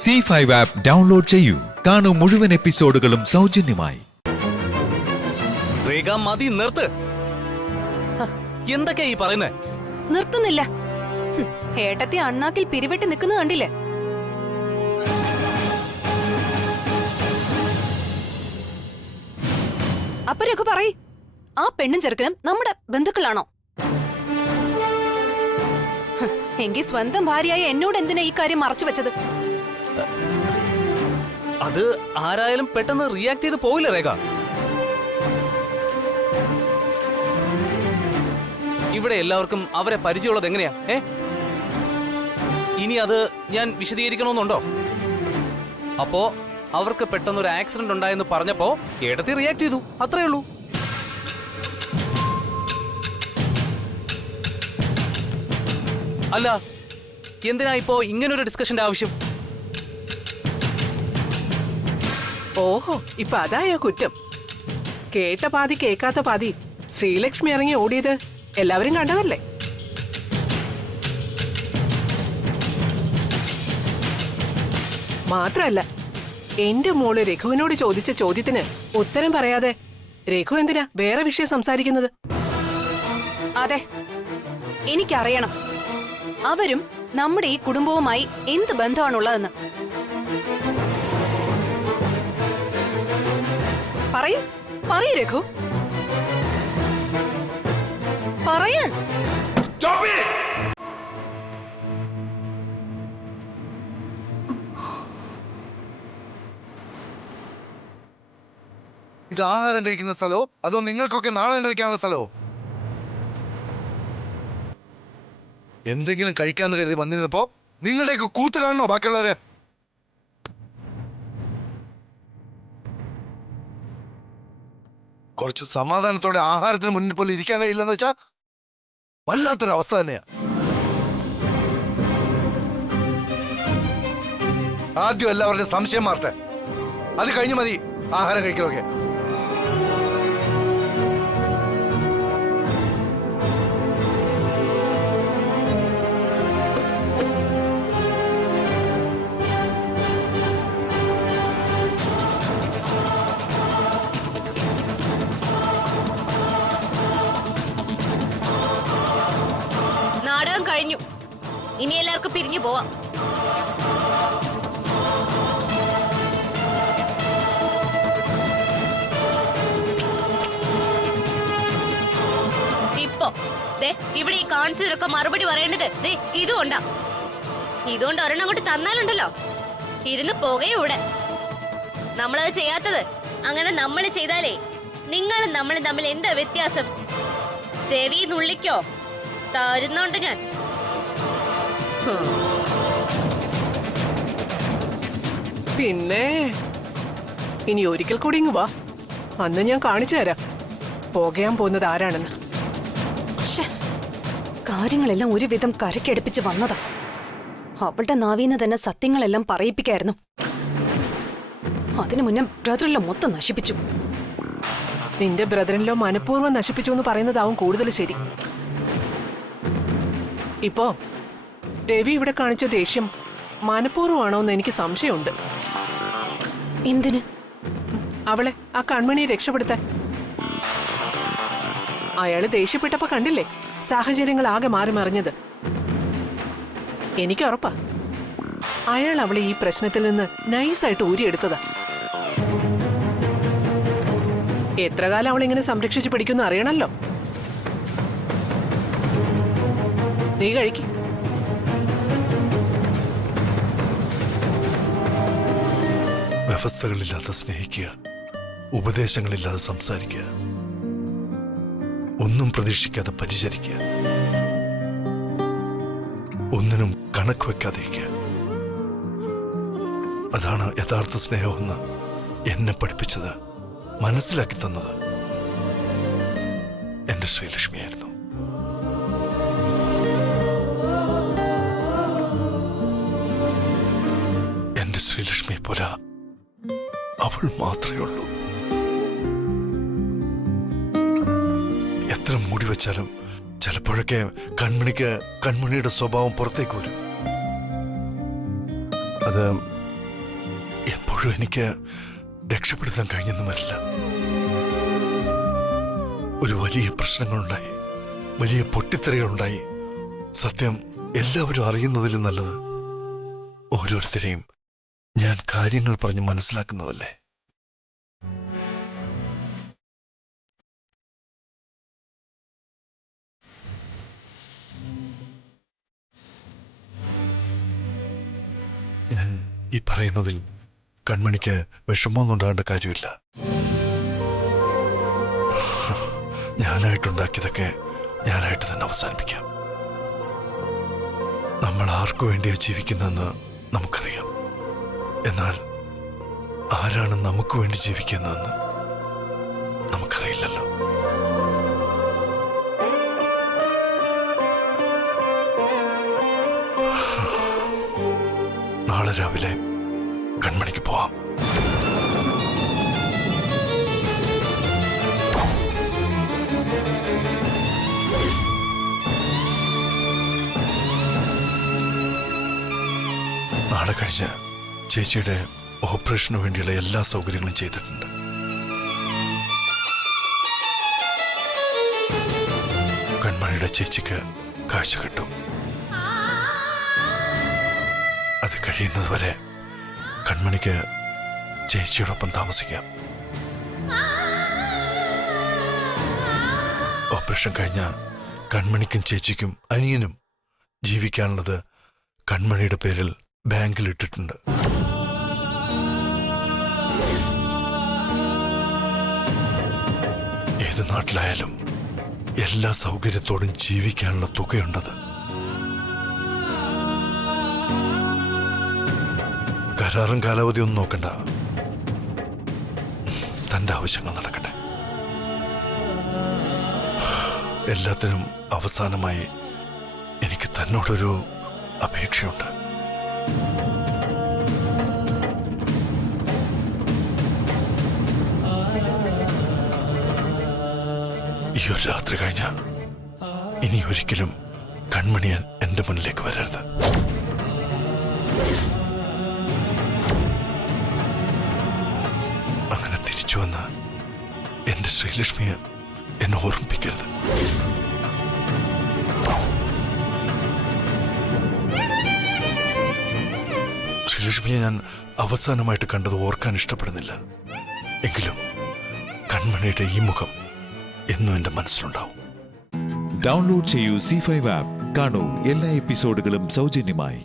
C5 app download ചെയ്യൂ. കാണൂ മുഴുവൻ എപ്പിസോഡുകളും സൗജന്യമായി. രേഖ മതി, നിർത്ത്. എന്തൊക്കെയാ ഈ പറയുന്നത്? നിർത്തുന്നില്ല. ഏട്ടത്തി അണ്ണാക്കിൽ പിരിവെട്ടി നിൽക്കുന്നത് കണ്ടില്ലേ? അപ്പൊ രഘു പറയ്, ആ പെണ്ണും ചെറുക്കനും നമ്മുടെ ബന്ധുക്കളാണോ? എങ്കിൽ സ്വന്തം ഭാര്യയായ എന്നോട് എന്തിനാ ഈ കാര്യം മറച്ചു വെച്ചത്? അത് ആരായാലും പെട്ടെന്ന് റിയാക്ട് ചെയ്ത് പോയില്ല രേഖ. ഇവിടെ എല്ലാവർക്കും അവരെ പരിചയമുള്ളത് എങ്ങനെയാ? ഇനി അത് ഞാൻ വിശദീകരിക്കണമെന്നുണ്ടോ? അപ്പോ അവർക്ക് പെട്ടെന്നൊരു ആക്സിഡന്റ് ഉണ്ടായെന്ന് പറഞ്ഞപ്പോ ഏട്ടത്തി റിയാക്ട് ചെയ്തു, അത്രേ ഉള്ളൂ. അല്ല, എന്തിനാ ഇപ്പോ ഇങ്ങനൊരു ഡിസ്കഷന്റെ ആവശ്യം? ഓഹോ, ഇപ്പൊ അതായോ കുറ്റം? കേട്ട പാതി കേൾക്കാത്ത പാതി ശ്രീലക്ഷ്മി ഇറങ്ങി ഓടിയത് എല്ലാവരും കണ്ടതല്ലേ? മാത്രല്ല, എന്റെ മോള് രഘുവിനോട് ചോദിച്ച ചോദ്യത്തിന് ഉത്തരം പറയാതെ രഘു എന്തിനാ വേറെ വിഷയം സംസാരിക്കുന്നത്? അതെ, എനിക്കറിയണം അവരും നമ്മുടെ ഈ കുടുംബവുമായി എന്ത് ബന്ധമാണുള്ളതെന്ന്. പറയൂ രഘു, പറയാൻ. ഇത് ആഹാരം കഴിക്കുന്ന സ്ഥലമോ അതോ നിങ്ങൾക്കൊക്കെ നാളെ കഴിക്കാനുള്ള സ്ഥലമോ? എന്തെങ്കിലും കഴിക്കാന്ന് കരുതി വന്നിരുന്നപ്പോ നിങ്ങളുടെയൊക്കെ കൂത്ത് കാണണോ ബാക്കിയുള്ളവരെ? കുറച്ച് സമാധാനത്തോടെ ആഹാരത്തിന് മുന്നിൽ പോലും ഇരിക്കാൻ കഴിയില്ലെന്ന് വെച്ചാ വല്ലാത്തൊരു അവസ്ഥ തന്നെയാ. ആദ്യം എല്ലാവരുടെ സംശയം മാറട്ടെ, അത് കഴിഞ്ഞു മതി ആഹാരം കഴിക്കലൊക്കെ. നാടകം കഴിഞ്ഞു, ഇനി എല്ലാവർക്കും പിരിഞ്ഞു പോവാം. ഇപ്പൊ ഇവിടെ ഈ കാണിച്ചതിനൊക്കെ മറുപടി പറയേണ്ടത് ഇതുകൊണ്ടാ. ഇതുകൊണ്ട് ഒരെണ്ണം അങ്ങോട്ട് തന്നാലുണ്ടല്ലോ, ഇരുന്ന് പോകയും ഇവിടെ. നമ്മളത് ചെയ്യാത്തത്. അങ്ങനെ നമ്മൾ ചെയ്താലേ നിങ്ങളും നമ്മളും തമ്മിൽ എന്താ വ്യത്യാസം? ചെവി നുള്ളിക്കോ, തരുന്നുണ്ട് ഞാൻ. പിന്നെ ഇനി ഒരിക്കൽ കൂടി ഇങ്ങ് വാ, അന്ന് ഞാൻ കാണിച്ചു തരാം പോകയാൻ പോകുന്നത് ആരാണെന്ന്. കാര്യങ്ങളെല്ലാം ഒരുവിധം കരക്കടുപ്പിച്ച് വന്നതാ. അവളുടെ നാവീന്ന് തന്നെ സത്യങ്ങളെല്ലാം പറയിപ്പിക്കായിരുന്നു. അതിനു മുന്നേ ബ്രദറിലോ മൊത്തം നശിപ്പിച്ചു. നിന്റെ ബ്രദറിലോ മനഃപൂർവ്വം നശിപ്പിച്ചു എന്ന് പറയുന്നതാവും കൂടുതൽ ശരി. ഇപ്പോ രവി ഇവിടെ കാണിച്ച ദേഷ്യം മനഃപൂർവ്വമാണോ എന്ന് എനിക്ക് സംശയമുണ്ട്. എന്തിന്? അവളെ, ആ കൺമണിയെ രക്ഷപ്പെടുത്താൻ. അയാള് ദേഷ്യപ്പെട്ടപ്പോ കണ്ടില്ലേ സാഹചര്യങ്ങൾ ആകെ മാറി മറിഞ്ഞത്? എനിക്ക് ഉറപ്പാ അയാൾ അവളെ ഈ പ്രശ്നത്തിൽ നിന്ന് നൈസായിട്ട് ഊരിയെടുത്തതാ. എത്ര കാലം അവളിങ്ങനെ സംരക്ഷിച്ചു പിടിക്കുന്ന അറിയണല്ലോ. നീ കഴിക്ക്. വ്യവസ്ഥകളില്ലാതെ സ്നേഹിക്കുക, ഉപദേശങ്ങളില്ലാതെ സംസാരിക്കുക, ഒന്നും പ്രതീക്ഷിക്കാതെ പരിചരിക്കുക, ഒന്നിനും കണക്ക് വെക്കാതിരിക്കുക. അതാണ് യഥാർത്ഥ സ്നേഹമെന്ന് എന്നെ പഠിപ്പിച്ചത്, മനസ്സിലാക്കി തന്നത് എന്റെ ശ്രീലക്ഷ്മിയായിരുന്നു. എന്റെ ശ്രീലക്ഷ്മിയെ പോലെ അവൾ മാത്രമേ ഉള്ളൂ. എത്ര മൂടി വെച്ചാലും ചിലപ്പോഴൊക്കെ കൺമണിയുടെ സ്വഭാവം പുറത്തേക്ക് വരും. അത് അപ്പോഴും എനിക്ക് രക്ഷപ്പെടുത്താൻ കഴിഞ്ഞെന്ന് വരില്ല. ഒരു വലിയ പ്രശ്നങ്ങളുണ്ടായി, വലിയ പൊട്ടിത്തെറികളുണ്ടായി. സത്യം എല്ലാവരും അറിയുന്നതിലും നല്ലത് ഓരോരുത്തരെയും ഞാൻ കാര്യങ്ങൾ പറഞ്ഞ് മനസ്സിലാക്കുന്നതല്ലേ. ഞാൻ ഈ പറയുന്നതിൽ കൺമണിക്ക് വിഷമമൊന്നും ഉണ്ടാകേണ്ട കാര്യമില്ല. ഞാനായിട്ടുണ്ടാക്കിയതൊക്കെ ഞാനായിട്ട് തന്നെ അവസാനിപ്പിക്കാം. നമ്മൾ ആർക്കു വേണ്ടിയാ ജീവിക്കുന്നതെന്ന് നമുക്കറിയാം. എന്നാൽ ആരാണ് നമുക്ക് വേണ്ടി ജീവിക്കുന്നതെന്ന് നമുക്കറിയില്ലല്ലോ. നാളെ രാവിലെ കൺമണിക്ക് പോവാം. നാളെ കഴിഞ്ഞ് ചേച്ചിയുടെ ഓപ്പറേഷന് വേണ്ടിയുള്ള എല്ലാ സൗകര്യങ്ങളും ചെയ്തിട്ടുണ്ട്. കൺമണിയുടെ ചേച്ചിക്ക് കാഴ്ച കിട്ടും. അത് കഴിയുന്നത് വരെ കൺമണിക്ക് ചേച്ചിയോടൊപ്പം താമസിക്കാം. ഓപ്പറേഷൻ കഴിഞ്ഞ കൺമണിക്കും ചേച്ചിക്കും അനിയനും ജീവിക്കാനുള്ളത് കൺമണിയുടെ പേരിൽ ബാങ്കിൽ ഇട്ടിട്ടുണ്ട്. ഏത് നാട്ടിലായാലും എല്ലാ സൗകര്യത്തോടും ജീവിക്കാനുള്ള തുകയുണ്ടത്. കരാറും കാലാവധി ഒന്നും നോക്കണ്ട. തന്റെ ആവശ്യങ്ങൾ നടക്കട്ടെ. എല്ലാത്തിനും അവസാനമായി എനിക്ക് തന്നോടൊരു അപേക്ഷയുണ്ട്. ഈ ഒരു രാത്രി കഴിഞ്ഞ ഇനി ഒരിക്കലും കൺമണിയാൻ എന്റെ മുന്നിലേക്ക് വരരുത്. അങ്ങനെ തിരിച്ചു വന്ന് എന്റെ ശ്രീലക്ഷ്മിയെ എന്നെ ഓർമ്മിപ്പിക്കരുത്. ശ്രീലക്ഷ്മിയെ ഞാൻ അവസാനമായിട്ട് കണ്ടത് ഓർക്കാൻ ഇഷ്ടപ്പെടുന്നില്ല. എങ്കിലും കൺമണിയുടെ ഈ മുഖം എന്നും എന്റെ മനസ്സിലുണ്ടാവും. ഡൗൺലോഡ് ചെയ്യൂ C5 ആപ്പ്. കാണൂ എല്ലാ എപ്പിസോഡുകളും സൗജന്യമായി.